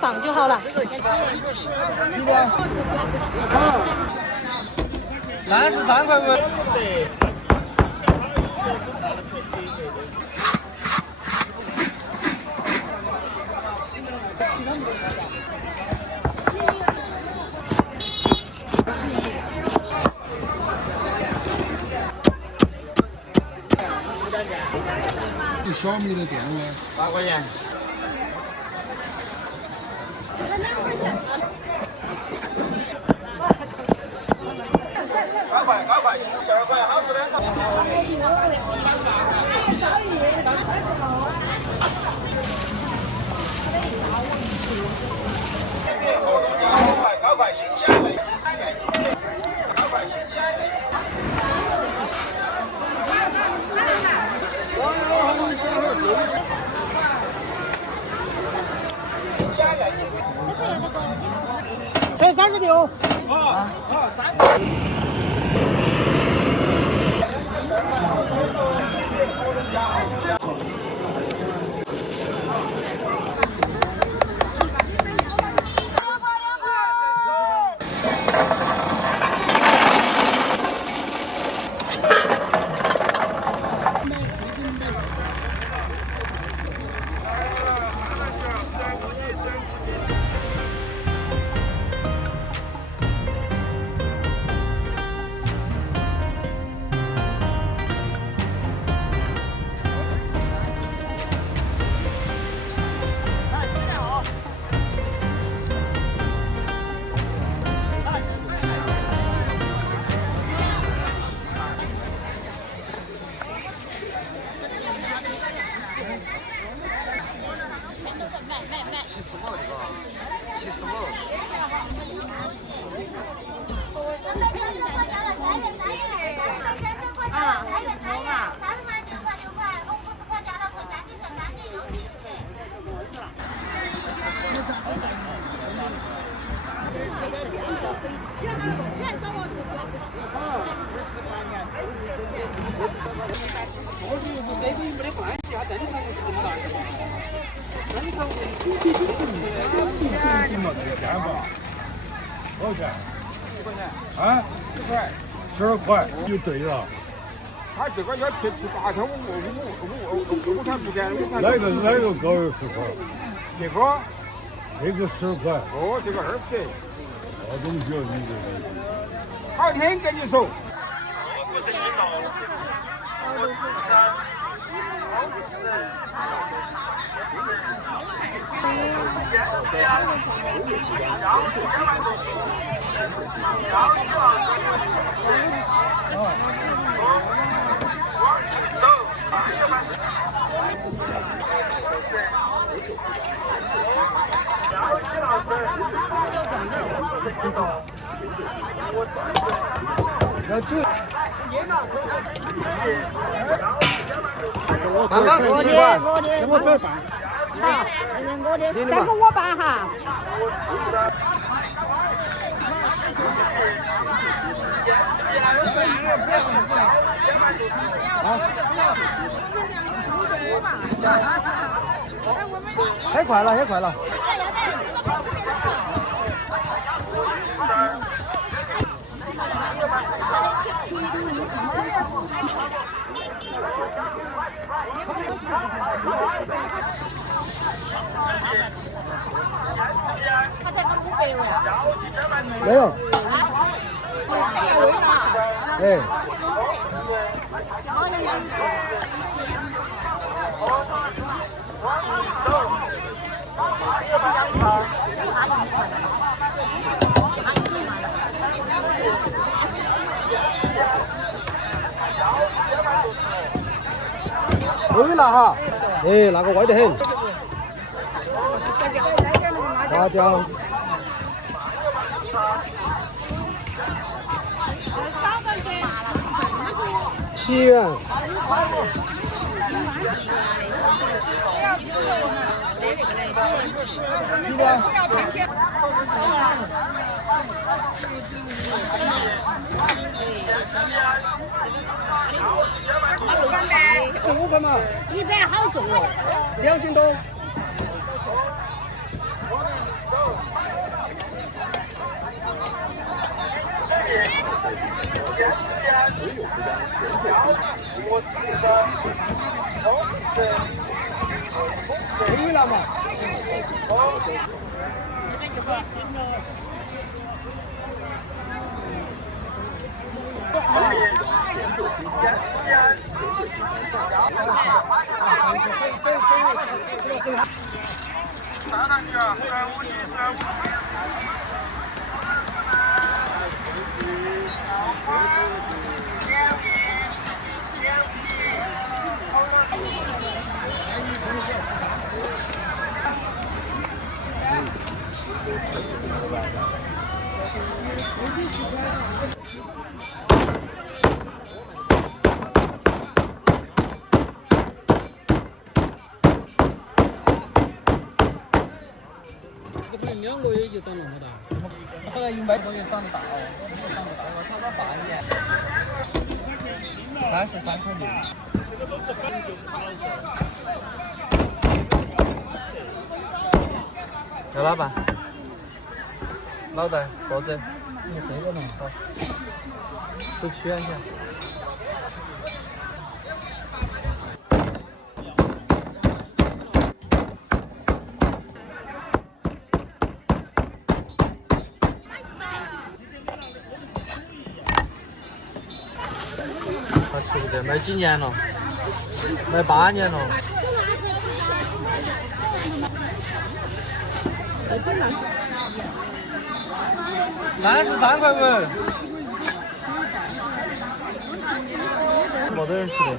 绑就好了。33.5。小米的电呢8块钱。8块，12块，好吃的。9块，新鲜的。9块，新鲜的。 才36。好，30。多少钱？10块钱。啊？10块。12块。就对了。他这个要贴8条，我才不干。哪个高有10块？这个。这个10块。哦，这个20。好东西啊，你这。好听跟你说。刚刚10块，我这办。好，我的，这个我办哈。太快了，太快了。他才刚500位啊？没有。哎。可以了哈，哎，那个歪得很。花椒。7元。5块嘛100好重哦，2斤多。可以了嘛？这不是2个月就长那么大？后来有卖多也长得大哦，长得大了，差个半年。33块6。姚老板，脑袋脖子，你这个嘛，好，是取一下。他吃不得，卖几年了？卖8年了。33块5，没得人吃的。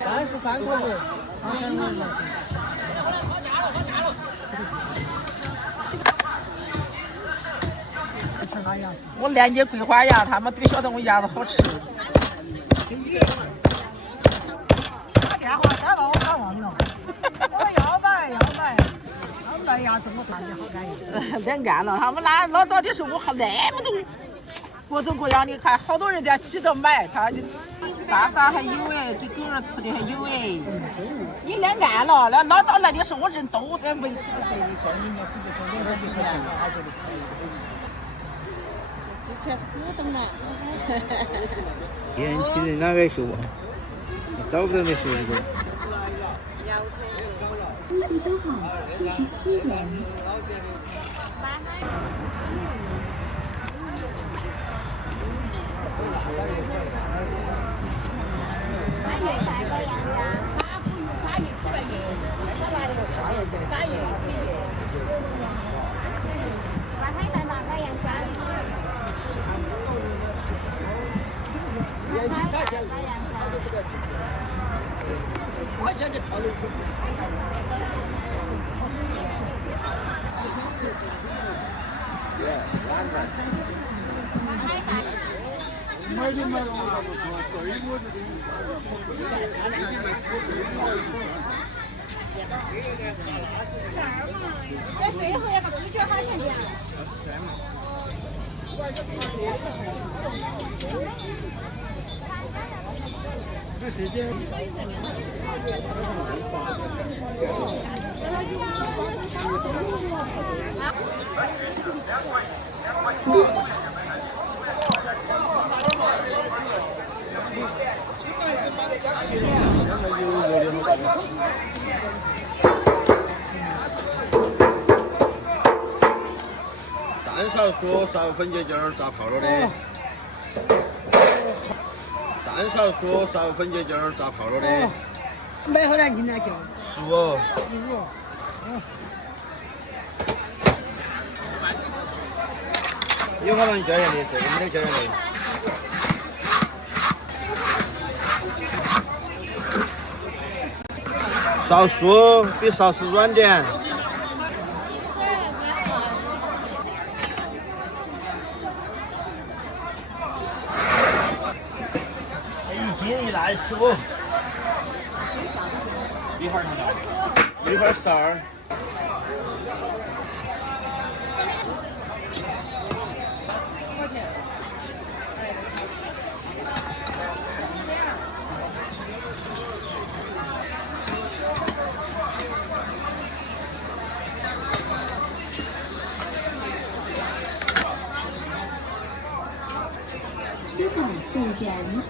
33块5。我连接桂花牙，他们都晓得我牙子好吃。打电话再把我打忘了，我说要买，他们卖牙子我看着好安逸。两干了，他们老早的时候我还那么多，各种各样的，看好多人家挤着买，他就渣还有哎，给狗儿吃的还有哎。你两干了，那老早来的时候我人都在没吃的这一下，你们几个多2、3块钱，他觉得可以。之前是股东嘛。电梯人哪个修啊？找不到没修的。积极收好47元。这最后那个猪脚好像点。蛋烧酥烧粉节筋儿炸泡了的。蛋烧酥烧粉节筋儿炸泡了的。买好点进来就。15。有好多胶原的，这个没得胶原的。烧酥比烧丝软点。1斤1袋15。一会儿12。15。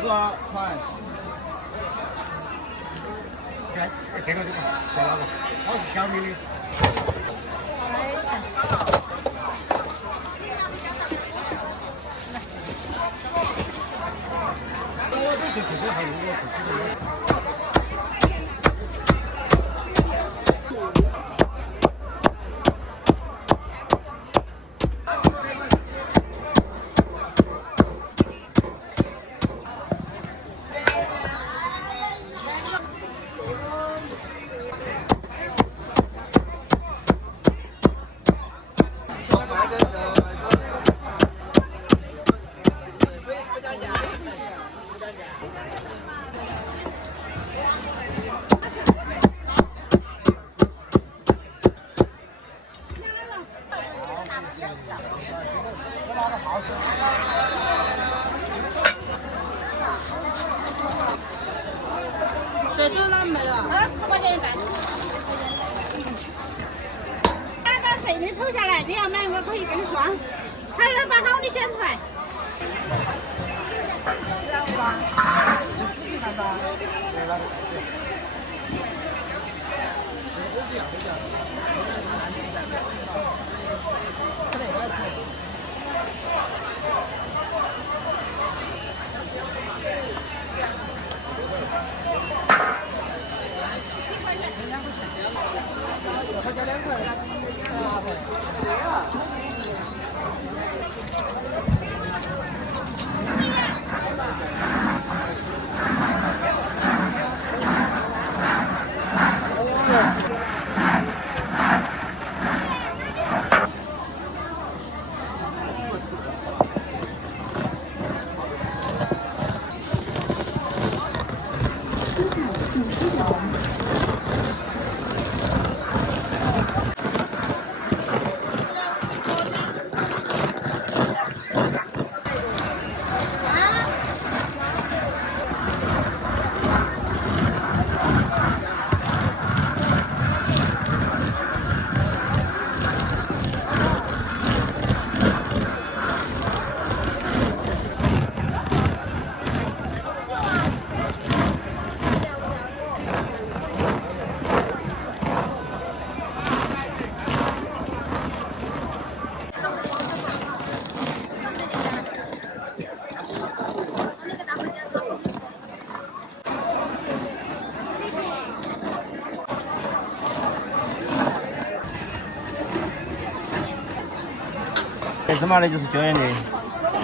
12块。这个，在哪个？我是小米的。我都是这个还有我自己的。这就难没了。10块钱一袋。来把碎的投下来，你要买我可以给你装，还是把好的选出来。这嘛的就是椒盐的，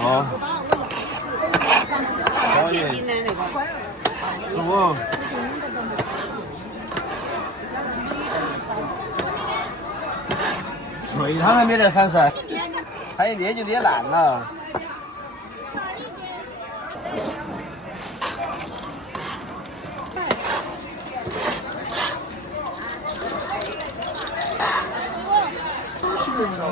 哦，可以，15。脆汤还没得闪噻，它一捏就捏烂了。11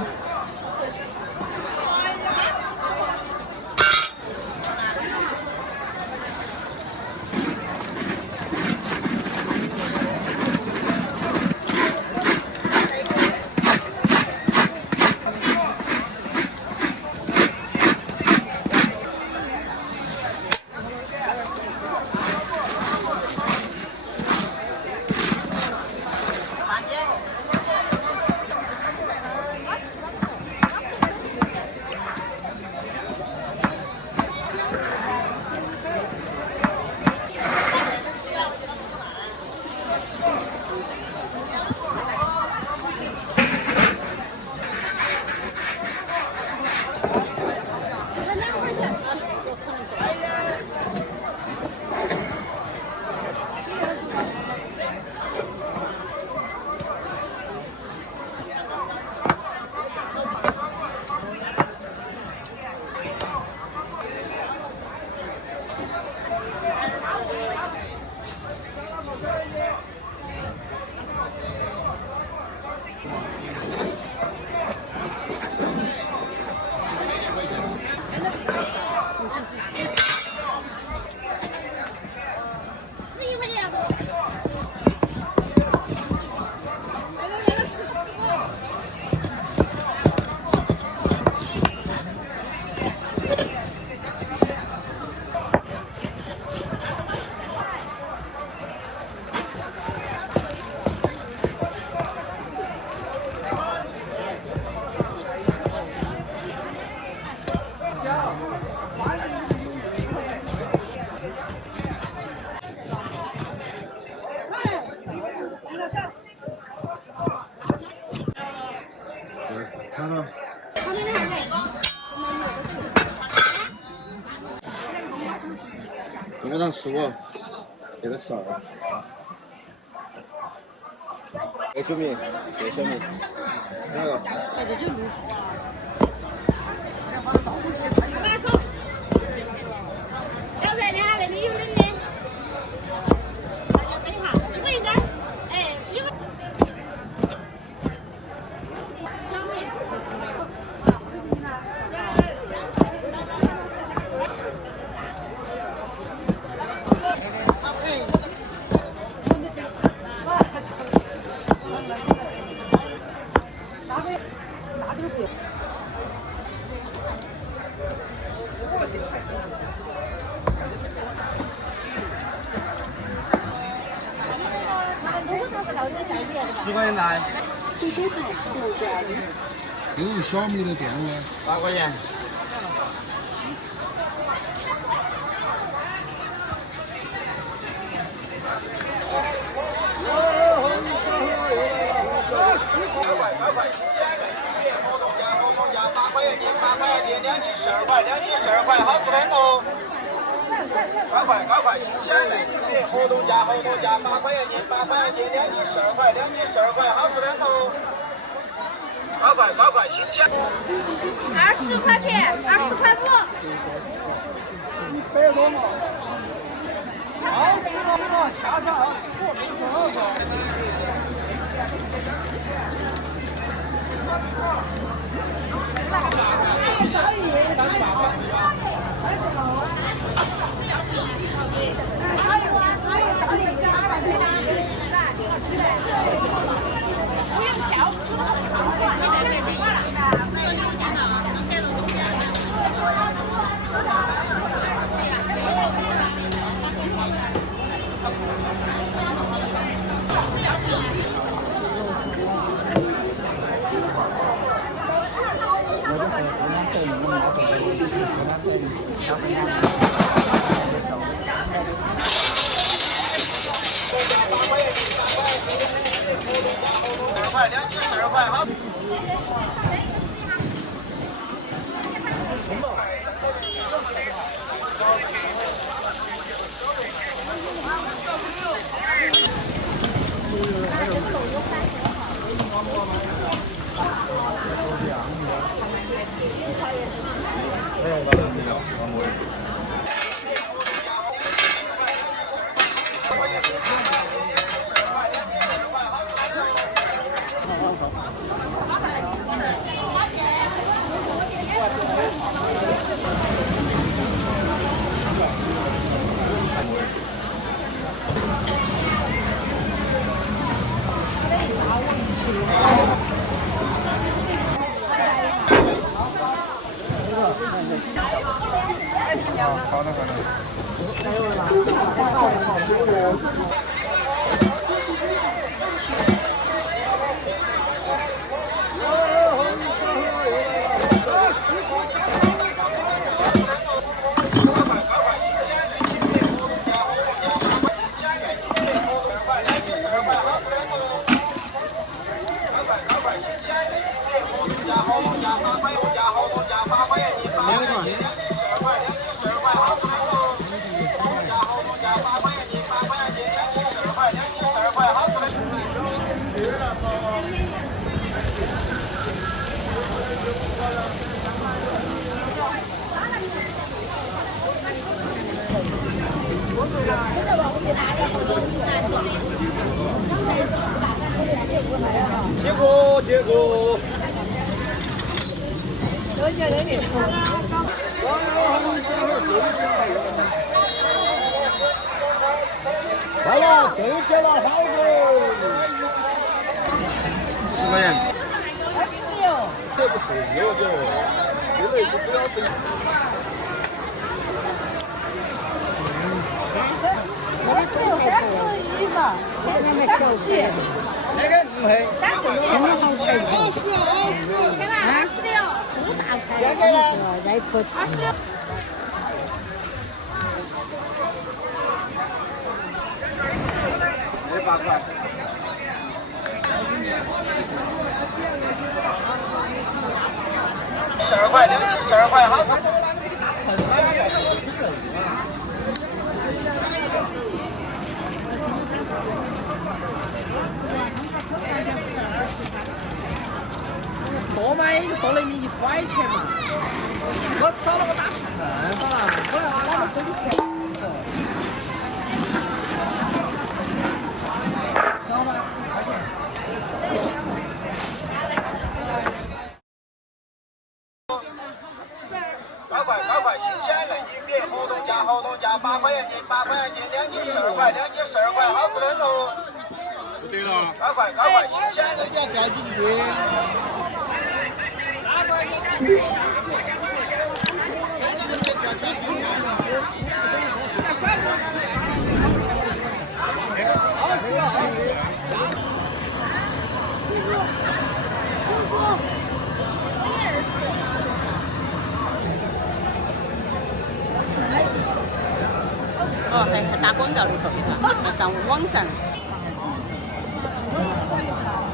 块钱多。看看。我刚吃过，这个馅儿。这小米，这小米，哪个？两块钱，那里有人的。等一下，一会应该，哎，一会。小米。10块钱来。汽车牌右转。这是小米的电路呢8块钱。8块，两斤12块，好吃很哦。8块，活动价8块钱斤，8块钱斤，2斤12块，2斤12块，好吃很哦。8块，新鲜。20块钱，20块5。100多嘛。好，下场。2块，好。好的好的。结果。来了，收结了，好10块钱。这不是有这类是不要分。那个不会，30多，真的好贵。不大开，再不。8块。12块，12块，好。多买一个多雷米1块钱嘛，我少了个大皮秤，少了，我来我收你钱。2块，新鲜嫩鱼饼，活动价8块钱斤，8块钱斤，2斤12块，2斤12块，好吃的喽。不对了。2块，新鲜嫩要掉进去。哦，还打广告的时候，你看，还上网上。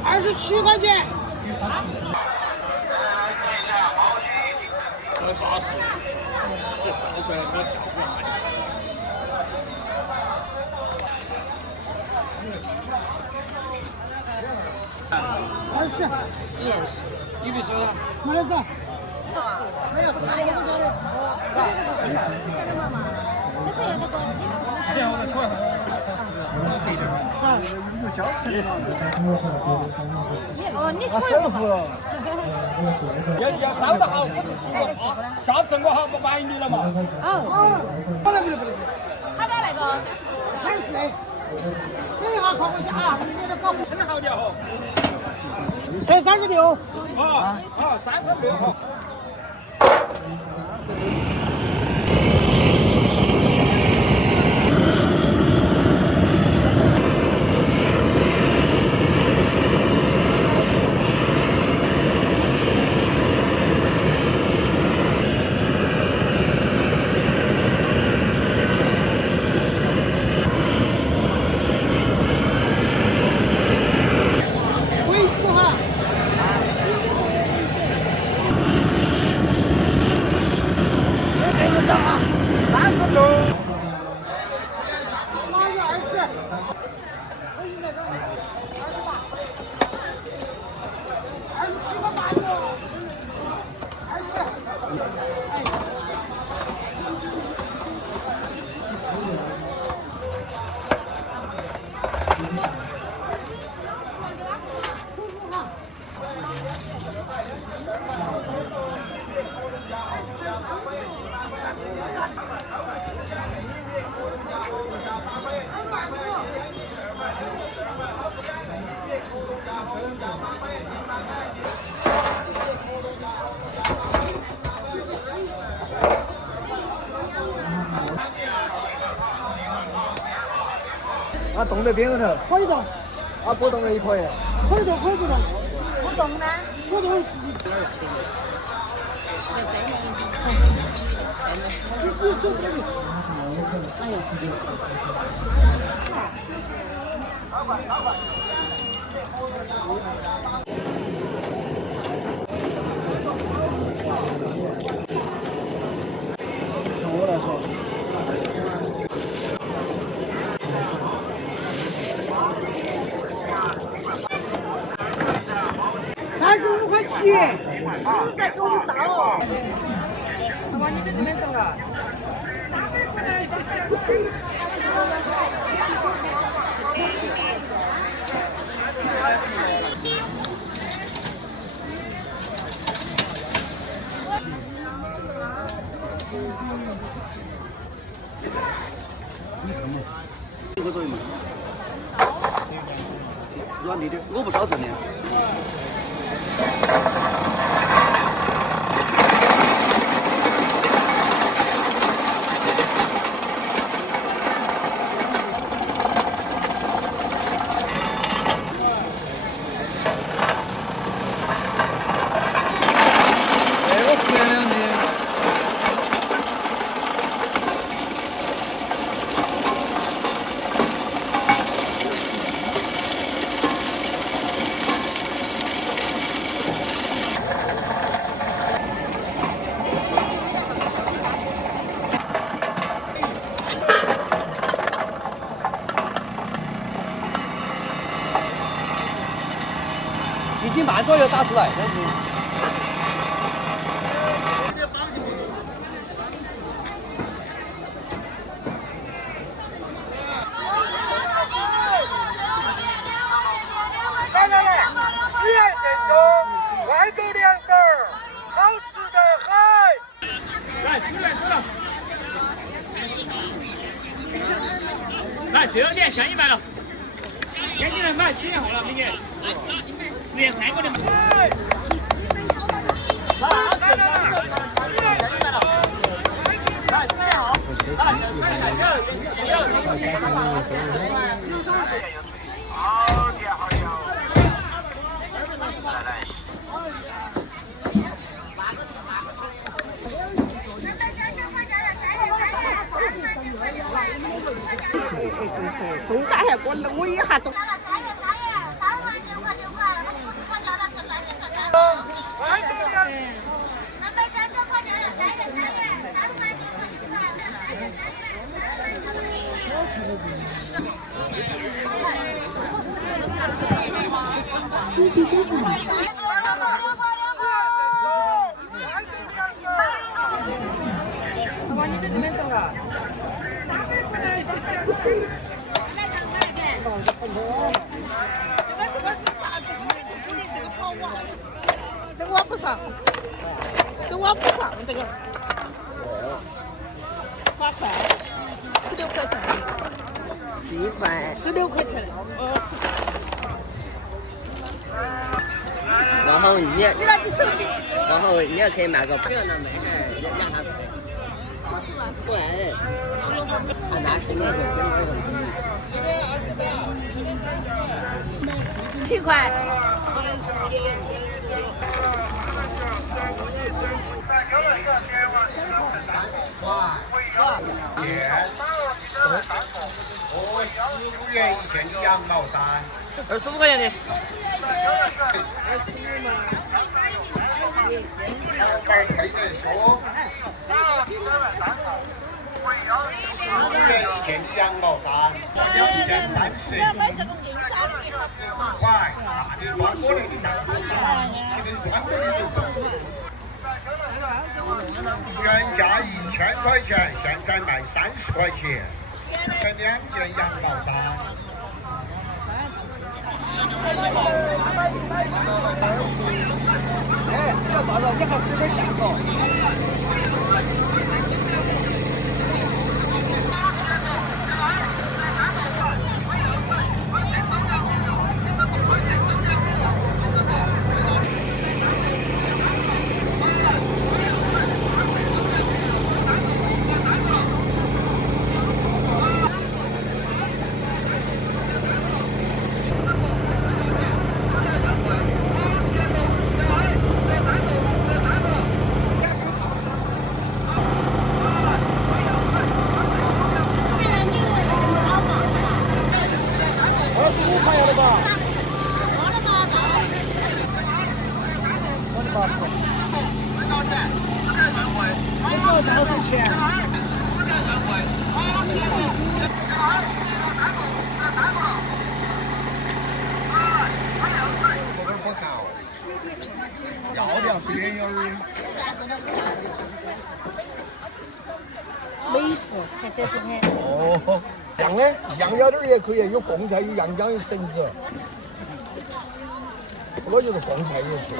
27块钱。180，这照出来我。20，你的收了？没得事。没有。他收服了，要烧得好，下次我好不买你了嘛。不能。他的那个34，这一下靠回去啊！你那搞不成好的哦。36。好，36好。啊，冻在边上头。可以动，啊，不冻的也可以。可以动，可以不动。不动呢？不动。你自己手不动。哎呀！从我来说。35块7，实在给我们烧哦。老板，你在这边走了。1个左右。软的点，我不烧正的。1斤半左右打出来，但是。来，1元正宗，外豆2根儿，好吃的很。来，吃了吃了。来，这2点香一卖了，赶紧来买，7年后了，美女，10元3个的嘛。好甜好甜。来来。中间还我一下中。老板，你在这边走了。这个我不上，这我不上这个。8块，16块钱。1块，16块钱。然后你拿起手机。然后你也可以买个朋友那卖还让他对。拿去买7块。25元1件的羊毛衫。25块钱的。羊毛配得说。15元1件的羊毛衫，2件30。15块，大的装过来的价格多少？这个是专门的人做。原价1000块钱，现在卖30块钱。2件羊毛衫。哎，你要咋着？你还吃点馅嗦。少收钱。这个不好，要掉水有儿。美食，看这是看。哦，样的，样腰点也可以，有贡菜，有羊姜，有绳子。我就是贡菜也去。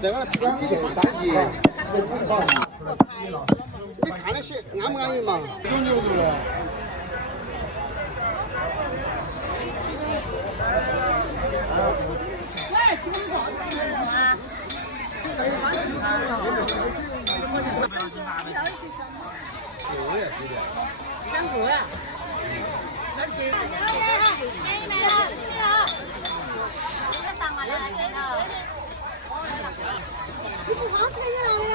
这个比这个单节，你看得起安不安逸嘛？有牛肉了。香菇呀，哪儿去？没了，上过来了。你不好吃你来了，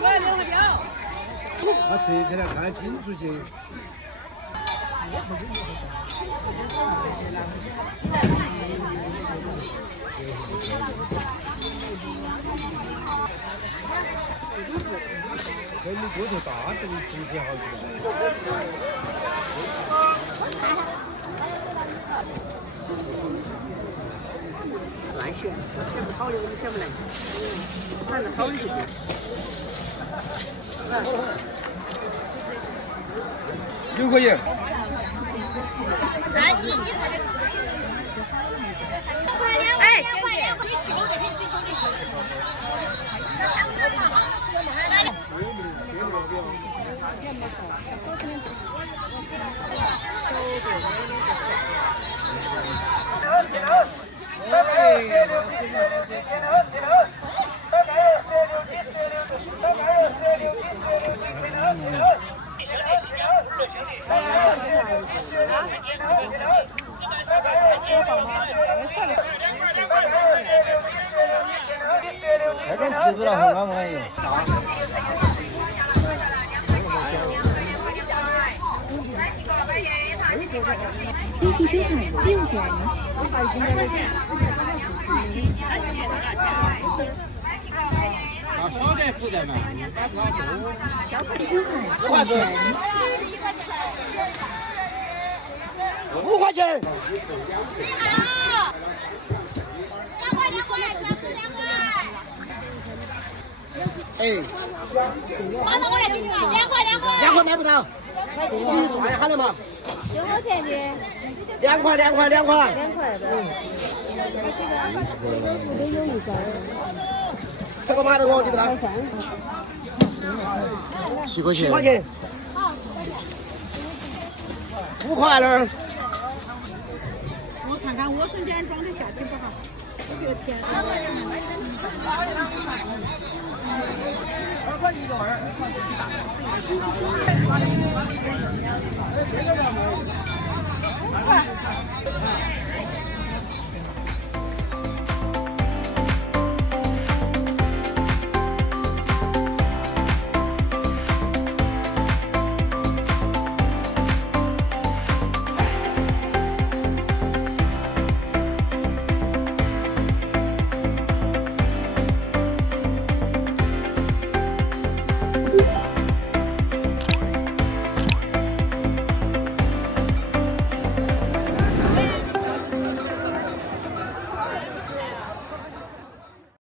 我要留个掉。我切起来看清楚些。你锅头大，这个出去好来选，选不好的我们选不来，反正好的就行。6块钱。3斤1块。2块2块，你吃我这瓶水兄弟。那种皮子了，很安不安逸？京西北海右转。小点不得嘛4块钱。5块钱。哎，马上我来给你们2块2块买不到，你转一下的嘛。 有多少钱的2块2块2块。？2块的。这个买的我给不到。7块钱。 7块钱。5块那儿。我看看莴笋点装的下去不好，这个甜。2块1个2。5块。